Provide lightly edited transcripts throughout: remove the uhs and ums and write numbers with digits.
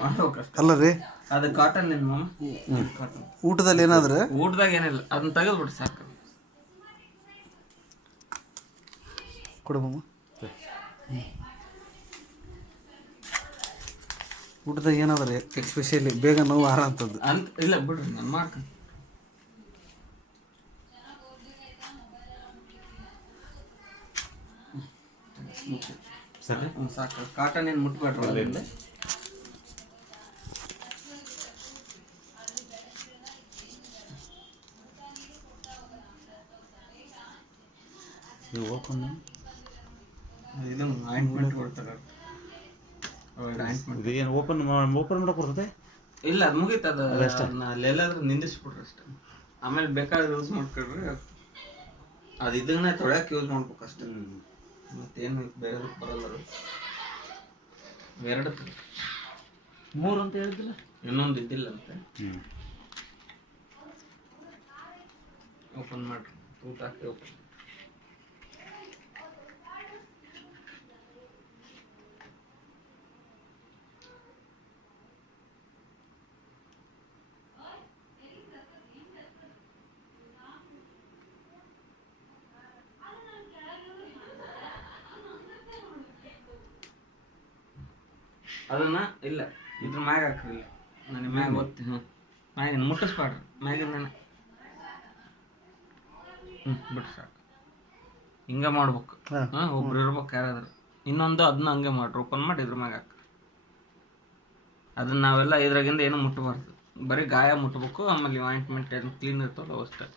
ಮಾಡ್ಬೇಕಷ್ಟೆ. ಅಲ್ಲ ರೀ ಅದು ಕಾಟನ್ ಏನು ಮಾಮ, ಕಾಟನ್. ಊಟದಲ್ಲಿ ಏನಾದ್ರೆ ಊಟದಾಗ ಏನಿಲ್ಲ, ಅದನ್ನ ತೆಗೆದ್ಬಿಟ್ಟು ಸಾಕು. ಕೊಡಮ್ಮ. ಊಟದಾಗ ಏನಾದ್ರೆ ಎಕ್ಸ್ಪೆಷಲಿ ಬೇಗ ನೋವು ಆಹಾರ ಅಂತದ್ದು ಅಂತ ಇಲ್ಲ ಬಿಡ್ರಿ, ನಾನು ಮಾಡ್ತೀನಿ. ಸಾಕು, ಕಾಟನ್ ಏನು ಮುಟ್ಬೇಡ್ರಿ ಅಲ್ಲಿಂದ. ಇದು ಆಯಿಂಟ್ಮೆಂಟ್ ಕೊಡ್ತಾರೆ. ಏನು ಓಪನ್ ಮಾಡಕ್ಕೆ ಬರ್ತದೆ? ಇಲ್ಲ, ಅದು ಮುಗೀತು. ಅದು ಅಲ್ಲೆಲ್ಲಾದ್ರೂ ನಿಂದಿಸ್ಬಿಡ್ರಿ ಅಷ್ಟೇ. ಆಮೇಲೆ ಬೇಕಾದ್ರೆ ಯೂಸ್ ಮಾಡ್ಕೊಳ್ರಿ. ಅದು ಇದನ್ನೇ ತೊಳ್ಯಾಕೆ ಯೂಸ್ ಮಾಡ್ಬೇಕು ಅಷ್ಟೇ, ಮತ್ತೇನು ಬೇರೆ ಬರಲ್ಲ. ಎರಡು 3 ಅಂತ ಹೇಳಿದಿಲ್ಲ, ಇನ್ನೊಂದು ಇದ್ದಿಲ್ಲ ಅಂತೆ. ಓಪನ್ ಮಾಡ್ರಿ, ಊಟ ಹಾಕಿ ಓಪನ್. ಅದನ್ನ ಇಲ್ಲ ಇದ್ರ ಮ್ಯಾಗ ಹಾಕ್ರಿ. ನನಗೆ ಮ್ಯಾಗ ಓದ್ತೀನಿ. ಮ್ಯಾಗಿನ ಮುಟ್ಟಿಸ್ಬಾಡ್ರಿ, ಮ್ಯಾಗಿನ ಬಿಟ್ರಿ ಸಾಕು. ಹಿಂಗೆ ಮಾಡ್ಬೇಕು. ಒಬ್ರು ಇರ್ಬೇಕು ಯಾರಾದ್ರು. ಇನ್ನೊಂದು ಅದನ್ನ ಹಂಗೆ ಮಾಡ್ರಿ, ಓಪನ್ ಮಾಡಿ ಇದ್ರ ಮ್ಯಾಗ ಹಾಕ್ರಿ. ಅದನ್ನ ನಾವೆಲ್ಲ ಇದ್ರಾಗಿಂದ ಏನು ಮುಟ್ಟಬಾರ್ದು, ಬರೀ ಗಾಯ ಮುಟ್ಬೇಕು. ಆಮೇಲೆ ಆಯಿಂಟ್ಮೆಂಟ್ ಏನು ಕ್ಲೀನ್ ಇರ್ತಲ್ಲ ಅಷ್ಟೇ.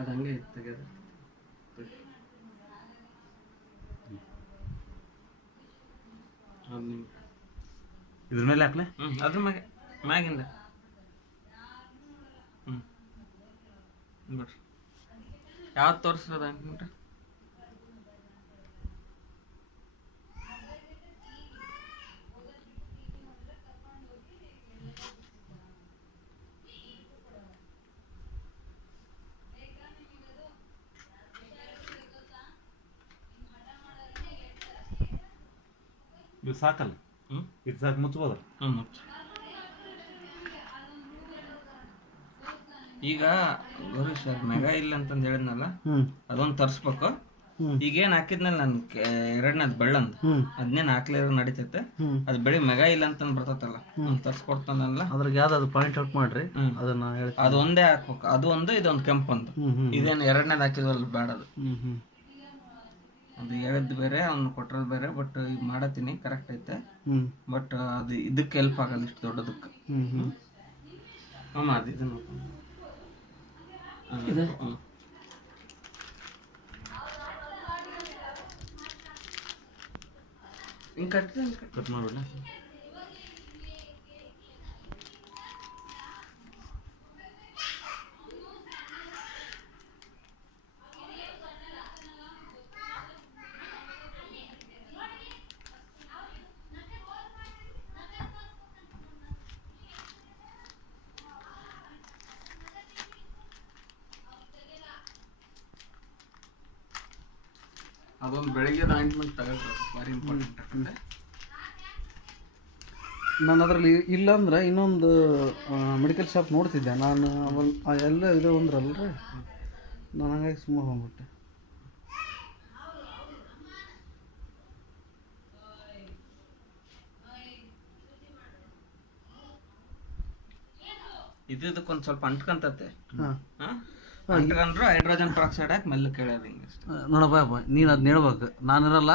ಅದು ಹಂಗೆ ತೆಗೆದು ಇದ್ರ ಮೇಲೆ ಹಾಕ್ಲೆ. ಅದ್ರ ಮ್ಯಾಗಿಂದ ಬಿಡ್ರಿ. ಯಾವ್ದು ತೋರಿಸ್ರದ ಅಂತ ಇದು ಸಾಕಲ್ಲ. ಇದು ಸಾಕು, ಮುಚ್ಚಬೋದ? ಮುಚ್ಚ. ಈಗ ಗೌರೀಶ್ ಸರ್ ಮೆಗಾ ಇಲ್ಲ ಅಂತಂದು ಹೇಳಿದ್ನಲ್ಲ, ಅದೊಂದು ತರಿಸ್ಬೇಕು. ಈಗೇನು ಹಾಕಿದ್ನಲ್ಲ ನಾನು ಎರಡನೇದು ಬೆಳ್ಳಂದು, ಅದನ್ನೇನು ಹಾಕ್ಲಿರೋ ನಡೀತೈತೆ. ಅದು ಬೆಳಿ ಮೆಗಾ ಇಲ್ಲ ಅಂತಂದು ಬರ್ತೈತಲ್ಲ, ತರ್ಸ್ಕೊಡ್ತಾನಲ್ಲ, ಅದ್ರಾಗ ಯಾವ್ದು ಪಾಯಿಂಟ್ ಔಟ್ ಮಾಡ್ರಿ. ಅದನ್ನ ಅದು ಒಂದೇ ಹಾಕ್ಬೇಕು. ಅದು ಒಂದು, ಇದೊಂದು ಕೆಂಪೊಂದು. ಇದೇನು ಎರಡನೇದು ಹಾಕಿದ್ವಲ್ಲ, ಬೇಡ. ಅದು ಹೇಳಿದ್ದು ಬೇರೆ, ಅವ್ನು ಕೊಟ್ಟಿರೋದು ಬೇರೆ. ಬಟ್ ಈಗ ಮಾಡತ್ತೀನಿ, ಕರೆಕ್ಟ್ ಐತೆ. ಬಟ್ ಅದು ಇದಕ್ಕೆ ಹೆಲ್ಪ್ ಆಗಲ್ಲ, ಇಷ್ಟು ದೊಡ್ಡದಕ್ಕೆ. ಅದು ಇದನ್ನು ಹಿಂಗೆ ಕಟ್ ಮಾಡ್ಬಿಡ. ಅದೊಂದು ಬೆಳಿಗ್ಗೆ ಆಯಿಂಟ್ಮೆಂಟ್ ತಗೊಳ್ರಿ, ಭಾರಿ ಇಂಪಾರ್ಟೆಂಟ್ ಆಗ್ತದೆ. ನಾನು ಅದರಲ್ಲಿ ಇಲ್ಲ ಅಂದ್ರೆ ಇನ್ನೊಂದು ಮೆಡಿಕಲ್ ಶಾಪ್ ನೋಡ್ತಿದ್ದೆ ನಾನು. ಎಲ್ಲ ಇದು ಅಂದ್ರಲ್ರಿ, ನಾನು ಹಂಗಾಗಿ ಸುಮ್ಮನೆ ಹೋಗ್ಬಿಟ್ಟೆ. ಇದಕ್ಕೊಂದು ಸ್ವಲ್ಪ ಅಂಟ್ಕಂತತೆ. ಅಂಟ್ಕೊಂಡ್ರು ಹೈಡ್ರೋಜನ್ ಪೆರಾಕ್ಸೈಡ್ ಹಾಕಿ ಮೆಲ್ಲ ಕೇಳೋದು ಹಿಂಗೆ. ನೋಡಪ್ಪ, ನೀನು ಅದನ್ನ ಹೇಳ್ಬೇಕು, ನಾನಿರಲ್ಲ.